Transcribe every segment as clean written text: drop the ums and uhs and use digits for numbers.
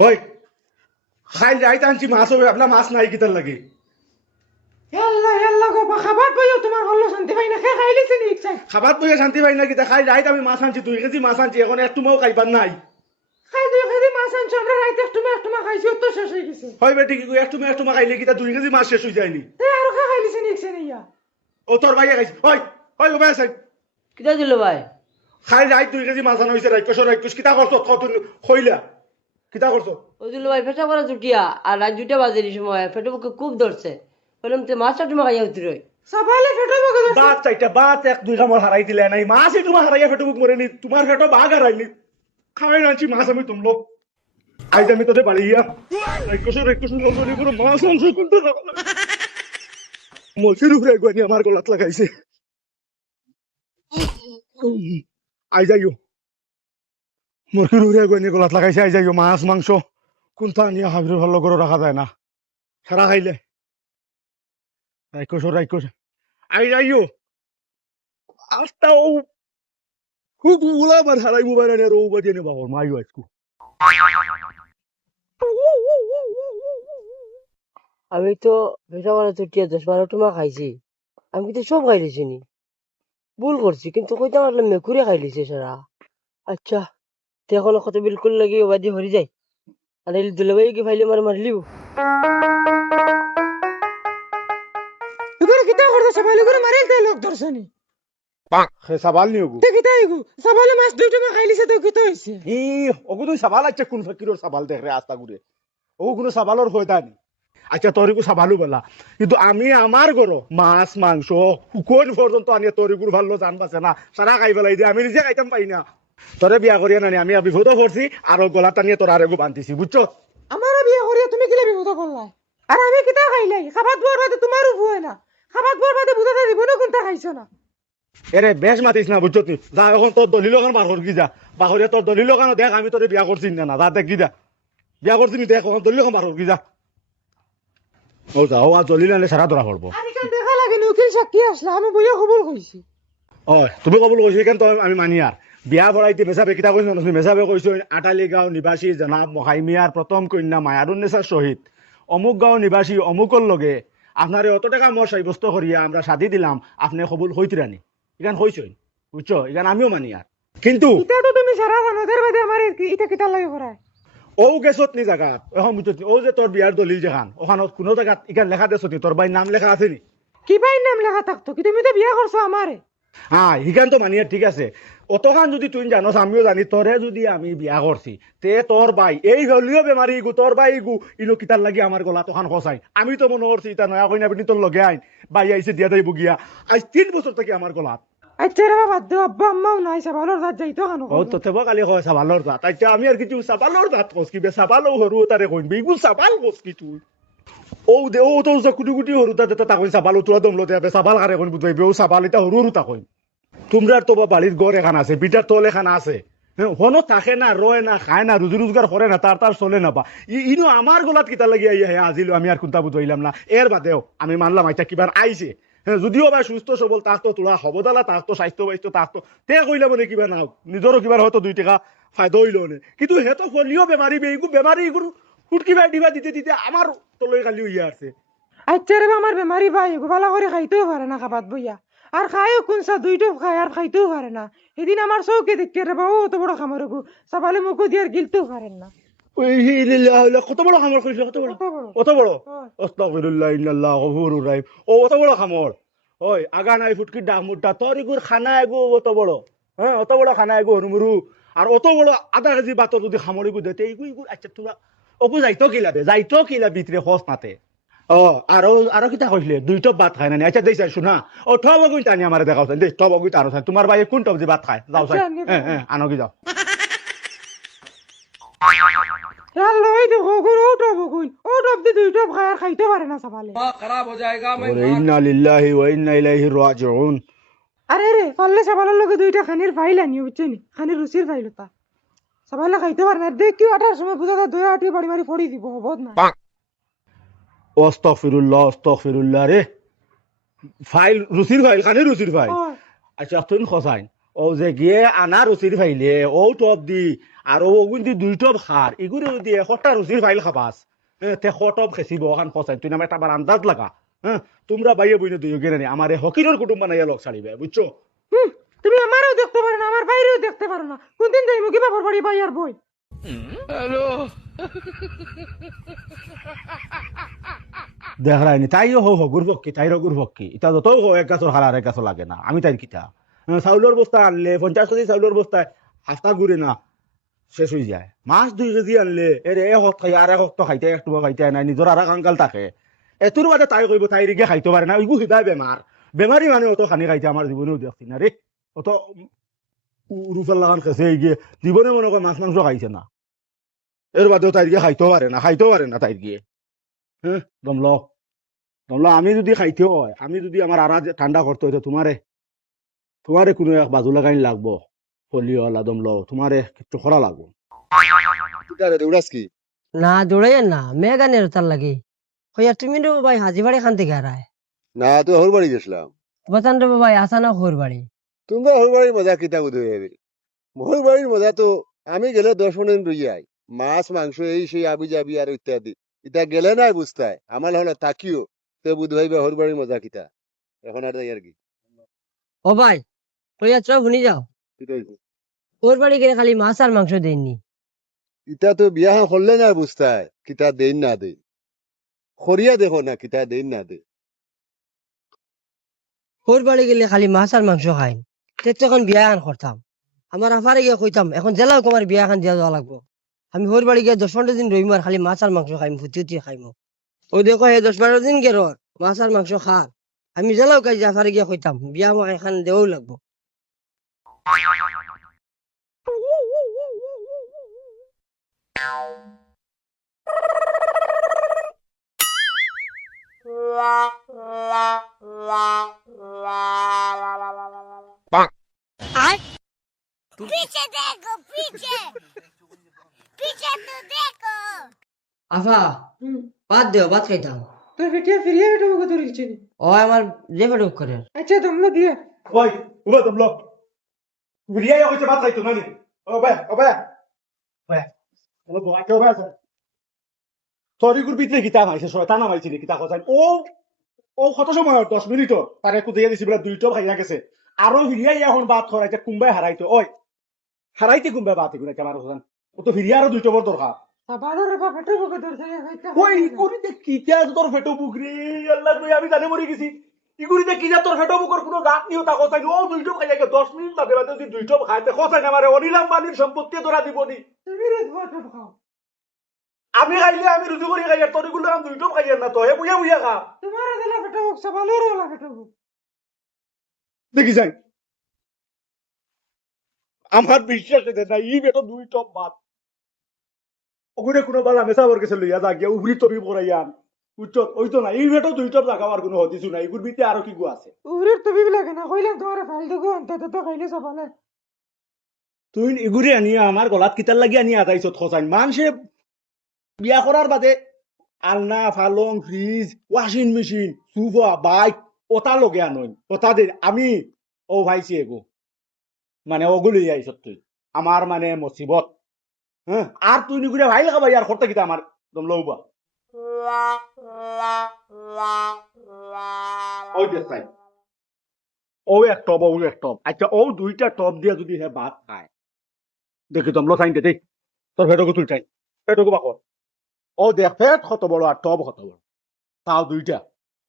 হয় খাই রাইত আনছি মাছ হবে আপনার মাছ নাই কিতার লাগে ইয়াল্লা ইয়াল্লা গো খাবার বইও তোমার হল্লো শান্তি পাই না খে খাইলিছে নি ইচ্ছা খাবার বইয়ে শান্তি পাই না কিতা খাই রাইত আমি মাছ আনছি 2 কেজি মাছ আনছি এখন একটু মাও খাইবার নাই খাই দুই খাই মাছ আনছো আমরা রাইতে একটু খাইছি তো শেষ হয়ে গেছে হয় বেটি কি একটু মা খাইলে কিতা 2 কেজি মাছ শেষ হয়ে যায়নি তে আর খে খাইলিছে নি ইচ্ছা নিয়া ও তোর ভাইয়া খাইছে হয় হয় ও ভাই আছে কিতা দিল ভাই খাই রাইত 2 কেজি মাছ আনা হয়েছে রাইকুশ কিতা করছো কত খইলা কিতা করছো ও দিল ভাই পেটা করা জুটিয়া আর রাত 2টা বাজে এই সময় পেটে বুকে খুব ধরছে বললাম তে মাছটা তুমি খাইয়া উতরই সবাইলে ফেটো বগে ধরছে বাত চাইটা বাত এক 2 কামড় হারাই দিলে নাই মাছই তোমার হারাইয়া ফেটে বুক মরেনি তোমার ফেটো বাঘ হারাইনি খাই আনছি মাছ আমি তুমলো আইজ আমি তোদের বাড়ি গিয়া রাইকুশ নজরি পুরো মাছ আনছো কোনটা মলসির উপরে একবার আমার গলাত লাগাইছে আই যাইও মুরগির উপরে একবার গলাত লাগাইছে আই যাইও মাছ মাংস কোনটা নিয়ে হাবির ভালো করে রাখা যায় না সারা খাইলে রাইকুশ আই যাইও আস্তা ও খুব উলা বার হারাই মোবাইল আনে রৌ বাজে নে বাবর মাইও আজকু আমি তো পেটা করা জুটিয়া 10-12টা মা খাইছি আমি কিন্তু সব খাইলিছি নি ভুল করছি কিন্তু কইতে পারলাম মেকুরে খাইলিছে সারা আচ্ছা তে এখন কত বিলকুল লাগি ওবাদি হরি যায় আর এই দুলাভাই কি ফাইলে মারলিব এগুলো কিতা করতে সবাইলে করে মারিল তে লোক ধরছে নি সে সাবাল নি ওগু তে কিতা এগু সবাইলে মাছ দুইটা মা খাইলিছে তো কিতা হইছে ই ওগু তুই সাবাল আছে কোন ফকিরর সাবাল দেখ রে আস্তা ঘুরে ওগু কোনো সাবালর হয়তা নি আচ্ছা তোরিকু সাবালু বলা কিন্তু আমি আমার গরো মাছ মাংস কোন পর্যন্ত আনিয়ে তোরিকুর ভালো জানবাছে না সারা খাই ফেলাই দিয়ে আমি নিজে খাইতাম পাই না তোরে বিয়া করিয়া নানি আমি বিপদ করছি আর গলা টানিয়ে তোর আরেগু বান্ধিছি বুঝছো আমারে বিয়ে করিয়া তুমি কিলা বিপদ করলাই আর আমি কিতা খাইলাই খাবার দুয়ার বাদে তোমারও ভুয় না খাবার দুয়ার বাদে বুঝাতে দিব না কোনটা খাইছো না এরে বেশ মাতিস না বুঝছো তুই যা এখন তোর দলিল ওখান বার করি যা বাহরিয়া তোর দলিল ওখানে দেখ আমি তোরে বিয়া করছি না যা দেখি যা বিয়া করছি নি দেখ ওখান দলিল ওখান বার করি যা ও যা ও আর দলিল আনলে সারা ধরা পড়বো আর এখান দেখা লাগে উকিল সাক্ষী আসলা আমি বইয়া খবর কইছি ও তুমি কবুল কইছো কেন তো আমি মানি আর বিয়া ভরাইতে মেসাবে কিতা কইছো না তুমি মেসাবে কইছো আটালি গাঁও নিবাসী জনাব মহাইমিয়ার প্রথম কন্যা মায়ারুন্নেসার সহিত অমুক গাঁও নিবাসী অমুকর লগে আপনারে অত টাকা মর সাব্যস্ত করিয়া আমরা শাদি দিলাম আপনি কবুল হইতিরানি এখান হইছই বুঝছো এখান আমিও মানি আর কিন্তু ইটা তো তুমি সারা জানোদের বাদে আমার ইটা কিতা লাগে করায় ও গেছত নি জায়গাত এখন বুঝছো ও যে তোর বিয়ার দলিল যেখান ওখানত কোনো জায়গাত ইখান লেখা দেছ তোর ভাই নাম লেখা আছে নি কি ভাই নাম লেখা থাকতো কি তুমি তো বিয়া করছো আমারে হ্যাঁ হিগান তো মানিয়ে ঠিক আছে অতখান যদি তুই জানোস আমিও জানি তোরে যদি আমি বিয়া করছি তে তোর ভাই এই হলিও বেমারি গু তোর ভাই গু ইনো কিতার লাগি আমার গলা তখন খসাই আমি তো মনে করছি ইতা নয়া কইনা আপনি তোর লগে আইন ভাই আইসে দিয়া যাইব গিয়া আজ 3 বছর থেকে আমার গলাত আচ্ছা রে বাবা দে আব্বা আম্মাও নাই সাবালোর দাঁত যাইতো কেন ও তো তেব কালি কয় সাবালর দাঁত আচ্ছা আমি আর কিছু সাবালর দাঁত কস কি বে সাবালও হরু তারে কইন বিগু সাবাল কস কি তুই ও দে ও তো কুটি কুটি হরু তাতে তা কইন সাবাল তোরা দমলো দে সাবাল কারে কইন বুঝাইবে ও সাবাল এটা হরু হরু তা কইন তোমরার তো বাড়ির ঘর এখান আছে পিঠার তল এখান আছে হনো থাকে না রয় না খায় না রুজি রোজগার করে না তার চলে না পা ইনো আমার গলাত কিতা লাগি আইয়া আজিলো আমি আর কোনটা বুঝাইলাম না এর বাদেও আমি মানলাম এটা কিবার আইছে যদিও বা সুস্থ সবল তাক তো তোলা হবদালা তাক তো স্বাস্থ্য বাইস্থ্য তাক তো তে কইলাম মানে কিবা নাও নিজরও কিবার হয়তো 2 টাকা ফায়দা হইল নে কিন্তু হে তো হলিও বেমারি বেমারি এগুলো ফুটকি ভাই দিবা দিতে দিতে আমার তলৈ কালি হইয়া আছে আচ্ছা রে আমার বেমারি ভাই গোবালা করে খাইতেও পারে না খাবাত বইয়া আর খায়ও কোনসা দুইটো খায় আর খাইতেও পারে না এদিন আমার চৌকে দেখে রে বাবু অত বড় খামার গু সাবালে মুখো দিয়ে আর গিলতেও পারেন না ওই কত বড় খামর কইছিল কত বড় কত বড় কত বড় হয়। আস্তাগফিরুল্লাহ ইন্নাল্লাহ গফুরুর রহিম ও অত বড় খামর ওই আগা নাই ফুটকি ডাক মুটটা তোর ইগুর খানা এগো অত বড় হ্যাঁ অত বড় খানা এগো হরুমুরু আর অত বড় আধা কেজি বাতর যদি খামর ইগু দেতে ইগু আচ্ছা তোরা অপু যাইতো কিলা ভিতরে খস নাতে ও আরো কিতা কইলে 2 টপ ভাত খায় না আচ্ছা দেই চাই শুনা ও টপ গুই টানি আমারে দেখাও দেই টপ গুই টানো তোমার ভাই কোন টপ যে ভাত খায় যাও চাই হ্যাঁ আনো কি যাও আল্লাহ ওই দেখো গুরু ওটো বকুন ওটো দি দুইটো খায় আর খাইতে পারে না সাবালে ওরে ইন্না লিল্লাহি ওয়া ইন্না ইলাইহি রাজিউন আরে রে পারলে সাবালের লগে দুইটা খানির ফাইল আনিও বুঝছেনি খানির রুচির ফাইল ওটা সাবালে খাইতে পারে না দেখ কি আটার সময় বুঝা দয়া আটি বাড়ি মারি ফড়ি দিব হবদ না আস্তাগফিরুল্লাহ রে ফাইল রুচির ফাইল খানি রুচির ফাইল হয়। আচ্ছা তুই খসাইন ও যে গিয়ে আনা রুচির ফাইলে ও টপ দি আর ও কিন্তু দুই টপ খার এগুলো যদি একটা রুচির ফাইল খাবাস তে খটপ খেসিব ওখান ফসাই তুই নামে একটা আন্দাজ লাগা হ্যাঁ তোমরা বাইয়ে বইনে দুই গেলে আমার এই হকিরের কুটুম্ব বানাইয়া লোক ছাড়িবে বুঝছো হুম, তুমি আমারও দেখতে পারো না আমার বাইরেও দেখতে পারো না কোনদিন যাইবো কি বাপর বাড়ি ভাই আর বই দেখায়নি তাইও হো হগুর পক্ষী তাইর হগুর পক্ষী এটা যত হো এক গাছর হার আর এক গাছর লাগে না আমি তাই কিতা চাউলের বস্তা আনলে 50 কেজি চাউলের বস্তায় হাফতা ঘুরে না শেষ হয়ে যায় মাছ 2 কেজি আনলে এর এক হত খাই আর এক হত খাইতে একটু খাইতে নাই নিজের আর কাঙ্কাল থাকে এতোর বাদে তাই কইব তাই রেগে খাইতে পারে না ওইগু হিদায় বেমার বেমারি মানে অত খানি খাইতে আমার জীবনেও দেখছি না রে অত রুফেল লাগান খেছে গিয়ে জীবনে মনে করে মাছ মাংস খাইছে না এর বাদেও তাই গিয়ে খাইতেও পারে না তাই গিয়ে হ্যাঁ দমল আমি যদি খাইতে হয় আমি যদি আমার আরা ঠান্ডা করতে হইতো তোমারে কোনো এক বাজু লাগাইন লাগবো হলি হলা দমল তোমারে কিছু করা লাগবো দৌড়াস কি না দৌড়াইয়েন না মেগানের তার লাগে হইয়া তুমি রে ভাই হাজিবাড়ি খান থেকে হারায় না তো হর বাড়ি গেছিলাম বাতান রে ভাই আসা না খোর বাড়ি তোমরা হর বাড়ির মজা কিতা বুঝে যাবে হর বাড়ির মজা তো আমি গেলে 10 মিনিট রই আই মাছ মাংস এই সেই আবি যাবি আর ইত্যাদি এটা গেলে নাই বুঝতাই আমার হলো তাকিও তো বুধ ভাইবে হর বাড়ির মজা কিতা এখন আর যাই আর কি ও ভাই হইয়া চ শুনি যাও কিতা হইছে? ওর বাড়ি গেলে খালি মাছ আর মাংস দেননি ইটা তো বিয়া করলে না বুঝতাই কিতা দেন না দেন খরিয়া দেখো না কিতা দেন না দেন ওর বাড়ি গেলে খালি মাছ আর মাংস খাই তো এখন বিয়া খান করতাম আমার আফারে গিয়ে কইতাম এখন জেলাও তোমার বিয়া খান দিয়া যাওয়া লাগবো আমি ওর বাড়ি গিয়ে 10-15 দিন রইম আর খালি মাছ আর মাংস খাইম ফুটি খাইম ও দেখো হে 10-12 দিন গেল মাছ আর মাংস খা আমি জেলাও কাজ আফারে গিয়ে কইতাম বিয়া আমাকে এখান দেওয়াও লাগবো पीछे देखो पीछे पीछे तो देखो আফা বাদ দেও ভাত খাইতাম তোর বেটিয়া ফিরিয়ে বেটা মুখে ধরিলছে ও আমার যে ফেটুক করে আচ্ছা তোমরা দিয়ে ওই উবা দমল বিরিয়ানি হইছে ভাত খাইতো নানি ও ভাই ও গোয়া কেউ ভাই সরি গুর ভিতরে কিতা মাইছে শয়তান মাইছে কিতা কথা ও কত সময় 10 মিনিট তারে কুদিয়া দিছি বলে দুইটো খাইয়া গেছে আরো বিরিয়ানি এখন ভাত খরাইতে কুম্বাই হারাইতো ওই হারাইতে কুম্বাই ভাত এগুলো কেমন কথা ও তো বিরিয়ানি আরো দুইটো বড় দরকার বাবার বাবা বেটা মুখে ধরছে ওই ইগুরিতে কিতা তোর ফেটো বুকরি আল্লাহ কই আমি জানে মরি গেছি ইগুরিতে কিতা তোর ফেটো বুকর কোনো গাত নিও তা কথা ও দুইটো খাইয়া গে 10 মিনিট বাদে বাদে যদি দুইটো খাইতে কথা না মারে অনিলাম বানির সম্পত্তি তোরা দিবনি তুমি রে ভাত খাও আমি খাইলে আমি রুজু করি খাই আর তোর গুলো আমি দুইটো খাই না তো হে বুইয়া বুইয়া খা তোমার দিলা বেটা মুখ সবালের হলা বেটা মুখ দেখি যাই আমার বিশ্বাস আছে না ই বেটো দুই টপ ভাত ওগুনে কোনো বালা মেসাবর কাছে লইয়া যা গিয়া উবরি তবি পড়াইয়ান উচ্চত ওই তো না এই বেটো দুই টপ লাগাবার কোনো হদিছু না এগুর ভিতরে আরো কি গু আছে উরের তো বিবি লাগে না কইলাম তোমার ফাইল দেখো অন্তত তো খাইলে সবালে তুই এগুরি আনিয়া আমার গলাত কিতার লাগি আনিয়া আতাইছত খসাইন মানুষে বিয়া করার বাদে আলনা ফালং fridge washing machine sofa bike ওটা লগে আনইন ওটা দে আমি ও ভাইছি এগো মানে ওগুলি আইছত তুই আমার মানে মুসিবত হ্যাঁ আর তুই নিগুরে ভাই লাগাবাই আর খরতা কিতা আমার দম লউবা ওই দেখ তাই ও এক টব আচ্ছা ও দুইটা টব দিয়া যদি হে ভাত খায় দেখি দম লসাইন দে তোর ফেটকে তুলটাই ফেটকে বাকর ও দেখ ফেট কত বড় আর টব কত বড় তাও দুইটা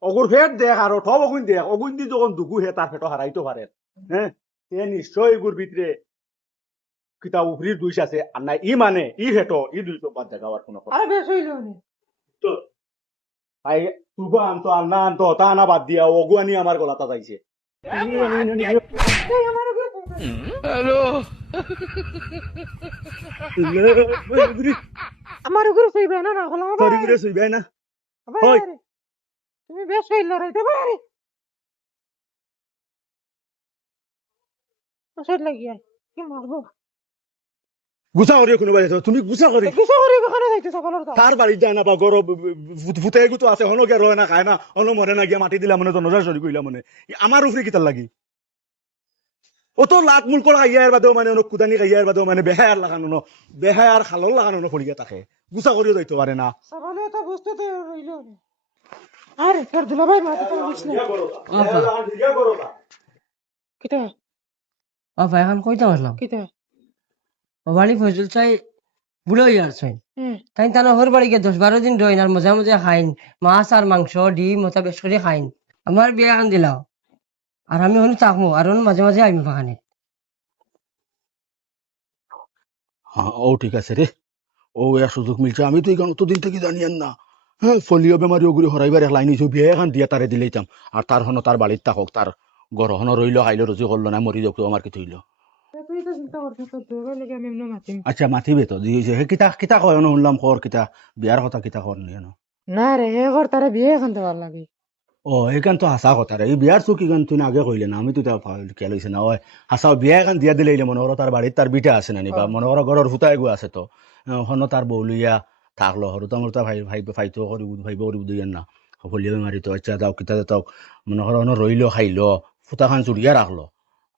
অগুর ফেট দেখ আর টব অগুন দেখ অগুন দি যখন দুগু হে তার ফেটো হারাইতে পারে হ্যাঁ এ নিশ্চয় এগুর ভিতরে কিতা উফরির দুইশ আছে আর না ই মানে ই ফেটো ই দুইশো বাদ দেখাবার কোনো কথা আর বেশ হইল নি তো ভাই তুবা আনতো আন্না আনতো তা আনা বাদ দিয়া অগু আনি আমার গলাটা যাইছে এই আমার উপরে আমার উপরে সইবে না না হলো সরি করে শুইবাই না হই। তুমি বেশ হইল লড়াইতে পারে ওষুধ লাগিয়ে কি মারবো গুছা করি কোনো বাড়ি তুমি গুছা করি কিছু করে ওখানে যাইতে সকালের তো তার বাড়ি যায় না বা গরব ফুটে গুতো আছে হনো কে রয় না খায় না হনো মরে না গিয়া মাটি দিলা মানে জনজার সরি কইলা মানে আমার উপরে কিতার লাগি ও তো লাট মূল করা খাইয়ার বাদেও মানে অনেক কুদানি খাইয়ার বাদেও মানে বেহায়ার লাগানো ন বেহায়ার খালর লাগানো পড়িয়া থাকে গুছা করিও যাইতে পারে না সাবালে তো বস্তু তো রইল আরে ফের দুলাভাই মাথা তো বুঝছ না কিতা বাবা এখন কইতাম আসলাম কিতা বাড়ি ফজল চাই বুড়ো ইয়ার ছয় হুম তাই তানো হর বাড়ি গিয়ে 10-12 দিন রইন আর মজা মজা খাইন মাছ আর মাংস ডিম মতো বেশ করে খাইন আমার বিয়ে এখন দিলাও আর আমি হনু থাকবো আর হনু মাঝে মাঝে আইমি বাগানে হ্যাঁ ও ঠিক আছে রে ও এক সুযোগ মিলছে আমি তো এখানে অতদিন থেকে জানিয়ান না হ্যাঁ ফলিও বেমারি ওগুলি হরাইবার এক লাইন হয়েছে বিয়ে এখন দিয়া তারে দিলেইতাম আর তার হনো তার বাড়ির থাকক তার গরহনো রইল খাইলো রুচি করলো না মরি যাক আমার কি থইল তুই তো চিন্তা করছিস তো তোর লাগে আমি এমন মাতিম আচ্ছা মাতিবে তো দি হয়েছে হে কিতা কিতা কয় ন শুনলাম কর কিতা বিয়ার কথা কিতা কর নিয়ে না রে হে ঘর তারে বিয়ে এখন দেওয়ার লাগে ও এইখান তো হাসা কথা রে এই বিয়ার চুকি গান তুই আগে কইলে না আমি তো খেয়াল হয়েছে না ওই হাসা বিয়া এখন দিয়া দিলে মনে করো তার বাড়ির তার বিটা আছে না বা মনে করো ঘরের হুতা এগু আছে তো হনো তার বউলিয়া থাকলো হরুতা মরুতা ভাই ভাই ফাইতো করি ভাইব করি বুঝিয়েন না হলিয়ে মারি তো আচ্ছা যাও কিতা যাও মনে করো হনো রইলো খাইলো ফুটা খান চুরিয়া রাখলো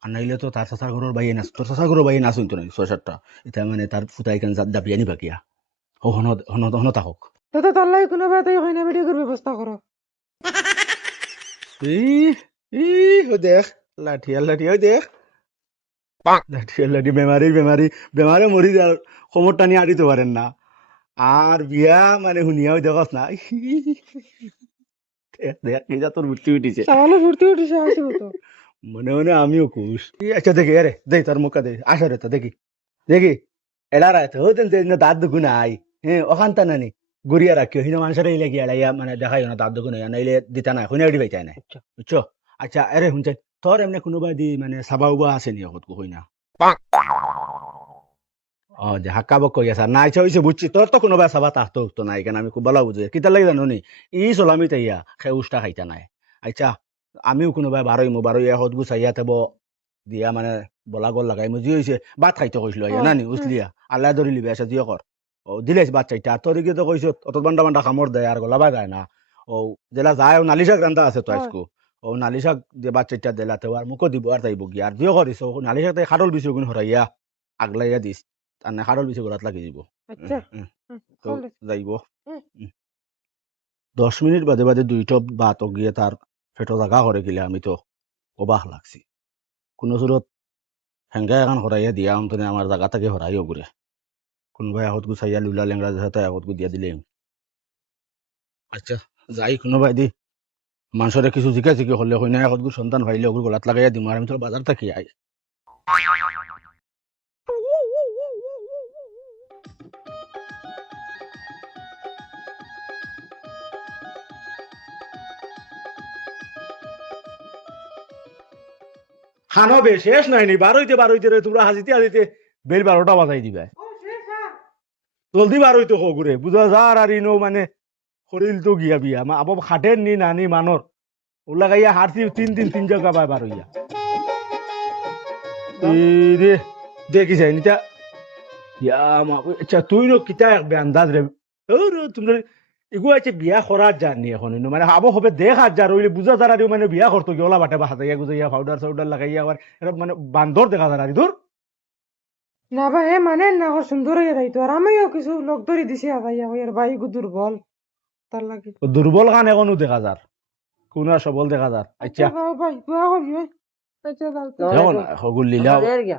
আর নাইলে তো তার চাচার ঘরের বাইয়ে নাচ তোর চাচার ঘরের বাইয়ে নাচুন তো নাই 6-7টা এটা মানে তার ফুটাই কেন দাবি আনি বাকিয়া ও হনো হনো হনো থাকক তো তো তার লাগে কোনো বাই তুই হয় না ভিডিও করে ব্যবস্থা করো ও দেখ লাঠিয়া লাঠিয়া দেখ লাঠিয়া লাঠি বেমারে মরি যার খবর টানি আড়িতে পারেন না আর বিয়া মানে শুনিয়াও দেখস না দেখ দেখ নিজা তোর বুদ্ধি উঠিছে সাবালে ফুর্তি উঠেছে আসিব তো মনে মনে আমিও খুশ আচ্ছা দেখি আরে দেখ তোর মুখা দে আসা রে তো দেখি দেখি এলা রায় হতেন দাঁত দুগু নাই হ্যাঁ অখান্তা নানি গুড়িয়া রাখিও হিনা মানুষের এই লাগি এলাইয়া মানে দেখাই না দাঁত দুগু নাই নাইলে দিতা নাই শুনে দিবাই তাই নাই বুঝছো আচ্ছা আরে শুনছেন তোর এমনি কোনোবা দি মানে চাবা উবা আছে নি অকত কই না ও যে হাক্কাবক কই আছে নাই হইছে বুঝছি তোর তো কোনোবা চাবা তাহতো তো নাই কেন আমি খুব ভালো বুঝে কিতা লাগে জানো নি ই চলামি তাইয়া সেই উষ্টা খাইতা নাই আচ্ছা আমিও কোনোবাই বারোই এহত গুছাইয়া তেব দিয়া মানে বলা গল লাগাই মুজি হয়েছে ভাত খাইতে কইছিল না নি উচলিয়া আল্লাহ ধরি লিবে আছে দিও কর ও দিলেছ ভাত চাইটা তোর কি তো কইছ অত বান্ডা বান্ডা কামড় দেয় আর গলাবা যায় না ও জেলা যায় ও নালিশাক রান্দা আছে তো আজকু ও নালিশাক যে ভাত চাইটা দিলা তো আর মুখো দিব আর তাইব গিয়া আর দিও করিস ও নালিশাক তাই খাডল বিছু গুণ হরাইয়া আগলাইয়া দিস আর না খাডল বিছু গলাত লাগি দিব আচ্ছা তো যাইব 10 মিনিট বাদে বাদে 2 টপ ভাত গিয়ে তার পেটো জাগা করে গেলে আমি তো অবাক লাগছি কোনো সুরত হেঙ্গা এখন হরাইয়া দিয়া অন্তনে আমার জায়গা থেকে হরাইও ঘুরে কোনোবাই আগত গুছাইয়া লুলা লেংরা যাতে আগত গু দিয়া দিলে আচ্ছা যাই কোনোবাই দি মানুষরে কিছু জিকা জিকি হলে হইনা আগত গু সন্তান ভাইলে ওগুলো গলাত লাগাইয়া দিম আর আমি তোর বাজার থাকি আই খানো বে শেষ নাইনি বারোইতে রে তোমরা হাজিতে বেল 12টা বাজাই দিবা জলদি বারোইতে হো ঘুরে বুঝা যার আর ইনো মানে শরীর তো গিয়া বিয়া আবো খাটের নি নানি মানর ওলা গাইয়া হারছি তিন জায়গা পায় বারোইয়া রে দেখি যাই নিতা ইয়া আচ্ছা তুই নো কিতা এক আন্দাজ রে ও তোমরা এগু আছে বিয়া করার জানি এখন মানে আবো হবে দেখ আর যা রইলে বুঝা যারা মানে বিয়া করতো কি ওলা বাটে বাহাতাইয়া গুজাইয়া পাউডার লাগাইয়া আবার এরকম মানে বান্দর দেখা যারা ধর না ভাই হে মানে না ওর সুন্দর হয়ে যাইতো আর আমিও কিছু লোক ধরে দিছি আদাইয়া ওই আর ভাই দুর্বল তার লাগে দুর্বল খান এখনো দেখা যার কোন আর সবল দেখা যার আচ্ছা যাও ভাই দোয়া করি আচ্ছা যাও দেখো না হগুল লীলা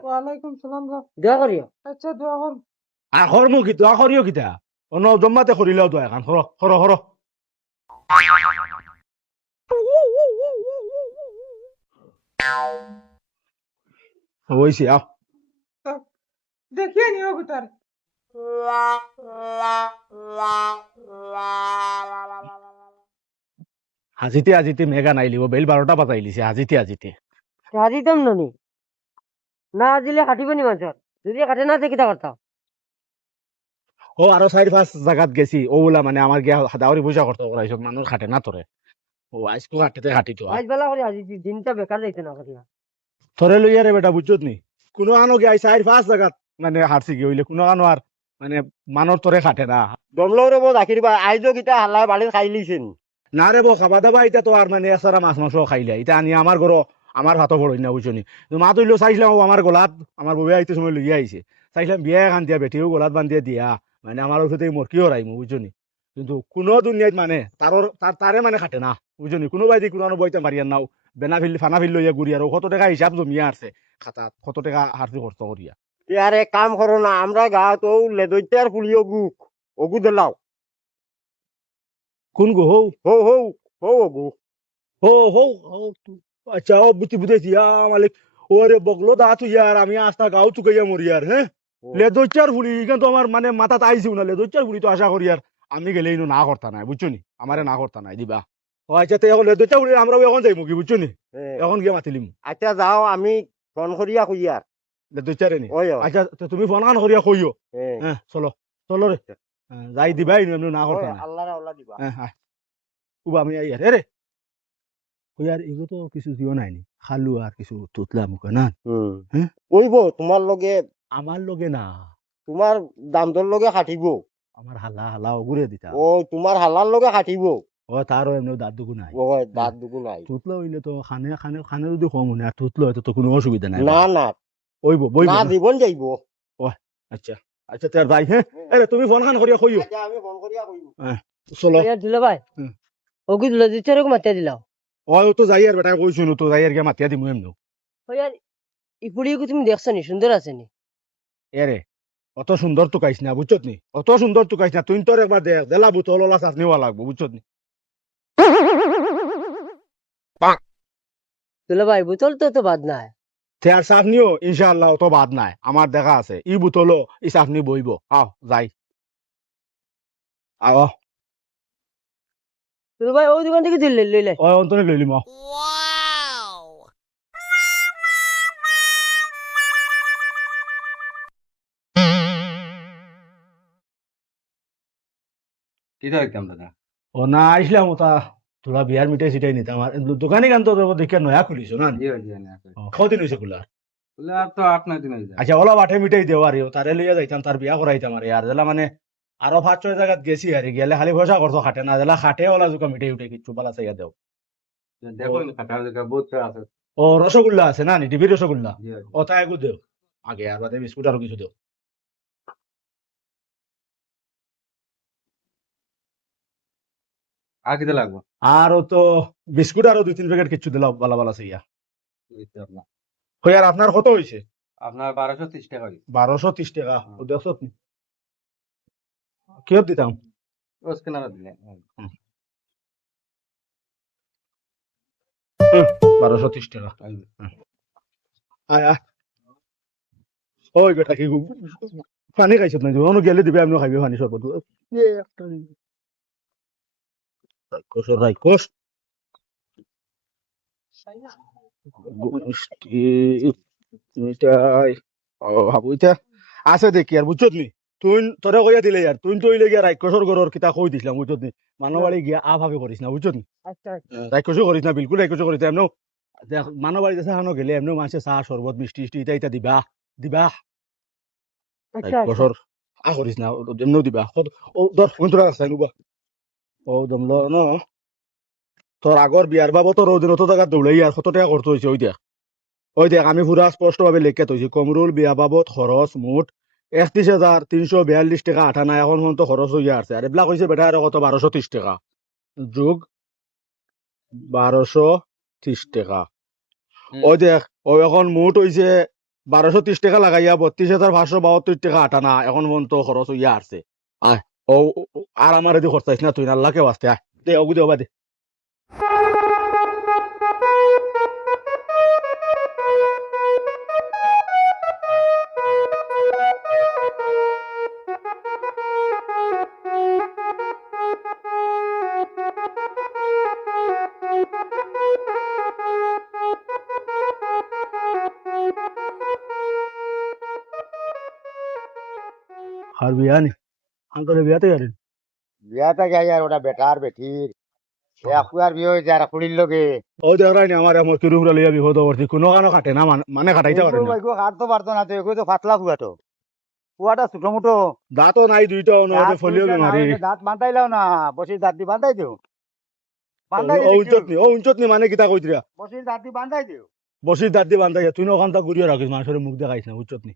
ওয়ালাইকুম সালাম যাও দোয়া করিও আচ্ছা দোয়া কর আখর মু কি দোয়া করিও কিতা অন্য জম্মাতে করিলেও দোয়া এখন হর হইছে আও দেখিয়ে নিও গুতার আজিতে মেঘা নাইলিব বেল 12টা বাজাইলিছে আজিতে হাজিতাম ননি না দিলে কাটিবনি মাছর যদি কাটে না দেখি তা করতাম ও আরো 4-5 জায়গাত গেছি ওগুলা মানে আমার গিয়া দাওরি পয়সা করতে করাইছ মানুষ খাটে না তোরে ও আজকু খাটি তো আজ বেলা করে আজি দিনটা বেকার যাইছে না করিয়া তোরে লইয়া রে বেটা বুঝছত নি কোনো আনো গিয়া 4-5 জায়গাত মানে হারছি কি হইলে কোনো আনো আর মানে মানর তোরে খাটে না দমলরে বো রাখি দিবা আইজো কিটা হাল্লা বাড়ি খাই লিছেন না রে বো খাবা দাবা এটা তো আর মানে এসারা মাছ মাংস খাইলে এটা আনি আমার ঘর আমার হাতও বড় না বুঝছনি তো মা তৈল চাইছিলাম ও আমার গলাত আমার বউ আইতে সময় লইয়া আইছে চাইছিলাম বিয়া এখান দিয়া বেটিও গলাত বান্ধিয়ে দিয়া মানে আমার ওষুধে মরকিও রাইমু বুঝছনি কিন্তু কোনো দুনিয়াত মানে তারে মানে খাটে না বুঝছনি কোনো বাইদি কোনো বইতে মারিয়ার নাও বেনাফিল ফানাফিল লইয়া ঘুরি আর কত টাকা হিসাব জমিয়া আছে খাতাত কত টাকা হারছি খরচ করিয়া ইয়ার এক কাম করো না আমরা গাঁত ও লেদইটার পুলিও গুক ওগু দিলাও কোন গো হৌ হৌ হৌ হৌ ওগু হো হো হো আচ্ছা ও বুঝি বুঝেছি মালিক ওরে বগলো দা তুই ইয়ার আমি আস্তা গাও চুকাইয়া মরি আর হ্যাঁ লেদোচার ফুলি কিন্তু আমার মানে মাথাত আইছিও না লেদোচার ফুলি তো আশা করি আর আমি গেলেই না করতা নাই বুঝছো নি আমারে না করতা নাই দিবা ও আচ্ছা তো এখন লেদোচার ফুলি আমরাও এখন যাইমু কি বুঝছো নি এখন গিয়ে মাতিলিম আচ্ছা যাও আমি ফোন করিয়া কইয়ার লেদোচারে নি ওই আচ্ছা তো তুমি ফোন কান করিয়া কইও হ্যাঁ হ্যাঁ চলো চলো রে হ্যাঁ, যাই দিবাই এমনি না করতা নাই আল্লাহ আল্লাহ দিবা হ্যাঁ হ্যাঁ উবা আমি আই আর রে ওই আর এগো তো কিছু দিও নাই নি খালু আর কিছু তুতলা মুখে না হ্যাঁ? কইব তোমার লগে আমার লগে না তোমার দামদর লগে খাটিব আমার হালা হালা ওগুরে দিতা ও তোমার হালার লগে খাটিব ও তারও এমনি দাঁত দুগু নাই ও দাঁত দুকু নাই তুতলো হইলে তো খানে খানে খানে যদি কম হনে আর তুতলো হয়তো তো কোনো অসুবিধা নাই না না ওইব বইব না জীবন যাইব আচ্ছা আচ্ছা তার যাই হ্যাঁ আরে তুমি ফোন খান করিয়া কইও আচ্ছা আমি ফোন করিয়া কইব চলো ইয়ার দিলা ভাই হুম। ওগু লেদইটারক মাতিয়া দিলাও ও তো যাই আর বেটা কইছো তো যাই আর গিয়া মাতিয়া দিমু এমনি ও ইয়ার ই পুলিও তুমি দেখছ নি সুন্দর আছে নি এরে অত সুন্দর তো কাইছ না বুঝছত নি অত সুন্দর তো কাইছ না তুই তোর একবার দেখ দেলা বুতল ওলা চাটনি হওয়া লাগবো বুঝছত নি দিলা ভাই বোতল তো বাদ নাই তে আর চাটনিও ইনশাআল্লাহ অত বাদ নাই আমার দেখা আছে ই বুতলো ই চাটনি বইব আও যাই আও দিলা ভাই ও দোকান থেকে দিলে লইলে ও অন্তরে লইলিম আও Wow! কিটা হইতাম দাদা ও না আইসলাম ওটা তোরা বিয়ার মিঠাই সিটাই নিতাম আর দোকানে গান তো দেখে নয়া খুলিছো না জি জি না কদিন হয়েছে খোলা বলে আর তো 8-9 দিন হয়ে যায় আচ্ছা ওলা বাটে মিঠাই দেওয়া আর তারে লইয়া যাইতাম তার বিয়া করাইতাম আর আর জেলা মানে আরো 5-6 জায়গাত গেছি আর গেলে খালি পয়সা করছো খাটে না জেলা খাটে ওলা জুকা মিঠাই উঠে কিচ্ছু বালা চাইয়া দেও দেখো কাটা জায়গা বহুত আছে ও রসগোল্লা আছে না নি ডিবি রসগোল্লা জি ও তাই এগু দেও আগে আর বাদে বিস্কুট আরো কিছু দেও আর কিটা লাগবে আর ও তো বিস্কুট আরো 2-3 প্যাকেট কিছু দিলাও বালা বালা চাইয়া দিতে আপনার কই আর আপনার কত হইছে আপনার 1230 টাকা হইছে 1230 টাকা ও দেখছো আপনি কিয়ত দিতাম ও স্ক্যানার দিলেন 1230 টাকা আয় আয় ওই বেটা কি পানি খাইছত না অন্য গেলে দিবে আপনি খাইবে পানি সরবত রাইকোস রাইকোস মিঠাই ও ভাবু ইটা আছে দেখি আর বুঝছত নি তুই তোরে কইয়া দিলে আর তুই তো ইলে গিয়া রাইকোসর ঘরের কিতা কই দিছিলাম বুঝছত নি মানবাড়ি গিয়া ভাবে করিস না বুঝছত নি আচ্ছা রাইকোসও করিস না বিলকুল রাইকোসও করিস না এমন দেখ মানবাড়ি দেশে হানো গেলে এমন মানুষে চা শরবত মিষ্টি টিষ্টি ইটা ইটা দিবা দিবা আচ্ছা রাইকোসর করিস না এমনও দিবা ও ধর কোনটা আছে নুবা ও দমলো ন তোর আগর বিয়ার বাবদ তোর ওদিন অত টাকা দৌড়াই আর কত টাকা খরচ হয়েছে ওই দেখ আমি পুরা স্পষ্ট ভাবে লিখে থইছি কমরুল বিয়া বাবদ খরচ মুঠ 31,342 টাকা 58 এখন পর্যন্ত খরচ হইয়া আছে আর এবিলাক হয়েছে বেটা আর কত 1230 টাকা যোগ 1230 টাকা ওই দেখ ও এখন মুঠ হয়েছে 1230 টাকা লাগাইয়া 32,572 টাকা 58 এখন পর্যন্ত খরচ হইয়া আছে আয় ও আর আমার এদি খরচাইছ না তুই আল্লাহকে বাঁচতে আয় দে ওগু দে দে আর বিয়া নি আঙ্কলের বিয়াতে গেলেন বিয়াটা যাই আর ওটা বেটার বেটির সে আপুয়ার বিয়ে হয়ে যায় আর কুড়ির লগে ও দেখাই নি আমার আমার কিরুপুরা লইয়া বিপদ করছি কোনো কানো কাটে না মানে কাটাইতে পারে না কাটতে পারতো না তো এগুলো তো পাতলা কুয়াটো কুয়াটা ছোট মোটো দাঁতও নাই দুইটা অনুযায়ী ফলিও বেমারি দাঁত বান্ধাইলাও না বসির দাঁত দি বান্ধাই দিও ও উঞ্চত নি মানে কিতা কইতরা বসির দাঁত দি বান্ধাই দিও বসি দাঁত দিয়ে বান্ধাই তুই ওখানটা ঘুরিয়ে রাখিস মানুষের মুখ দেখাইস না বুঝছত নি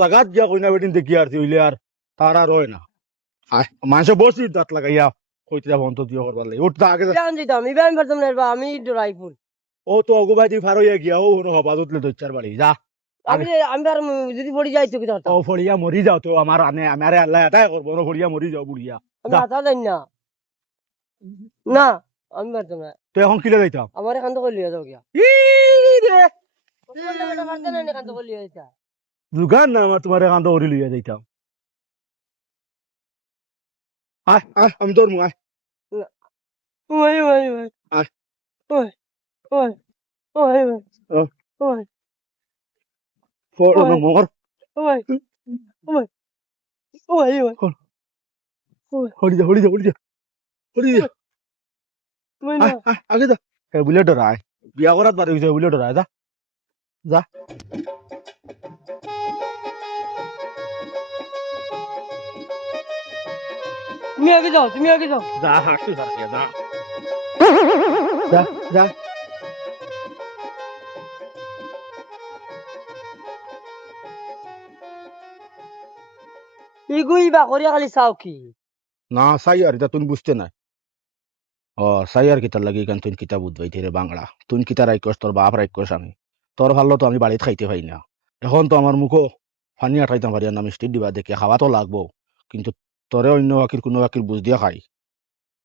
জাগাত গিয়া কইনা বেটিন দেখি আর হইলে আর তার আর হয় না মানুষে বসি দাঁত লাগাইয়া কইতে যাব অন্ত দিয়ে করবার লাগে উঠতা আগে যা। ইবান দিতাম ইবান পারতাম না এবার আমি ডরাই ফুল ও তো অগুবাই তুই ফার হইয়া গিয়া ও হনো হবা দুতলে দচ্চার বাড়ি যা আমি আমি আর যদি পড়ি যাই তো কি ও ফড়িয়া মরি যাও তো আমার আনে আমারে আল্লাহ এটাই করবো না ফড়িয়া মরি যাও বুড়িয়া আমি যা। হাতা যাই না না আমি পারতাম না তো এখন কিলে যাইতাম আমার এখান থেকে লিয়ে যাও গিয়া ই রে পারতাম না এখান থেকে লিয়ে যাইতা দুগান না আমার তোমার এখান তো লইয়া যাইতাম আয় আয় আমি তোর আয় ওই ওই ওই আয়। ওই ওই ওই ওই ও। ওই ফড় ওই। মোর ওই ওই ওই ওই হরি যা হরি যা হরি যা হরি যা ওই না আয় আয় আগে যা হে বুলে ডরায় বিয়া করাত বারে হইছে বুলে ডরায় যা যা তুমি আগে যাও তুমি আগে যাও যা হাসি হাসি যা যা যা ইগুই বা করিয়া খালি চাও কি না সাই আর এটা তুমি বুঝতে না ও সাই আর কিতার লাগি কান তুই কিতাব উদ্বাইতে রে বাংলা তুই কিতা রাইকস তোর বাপ রাইকস আমি তোর ভালো তো আমি বাড়িতে খাইতে পাই না এখন তো আমার মুখো পানি আঠাইতাম পারি না মিষ্টি দিবা দেখে খাওয়া তো লাগবো কিন্তু তোরে অন্য বাকির কোনো বাকির বুঝ দিয়া খাই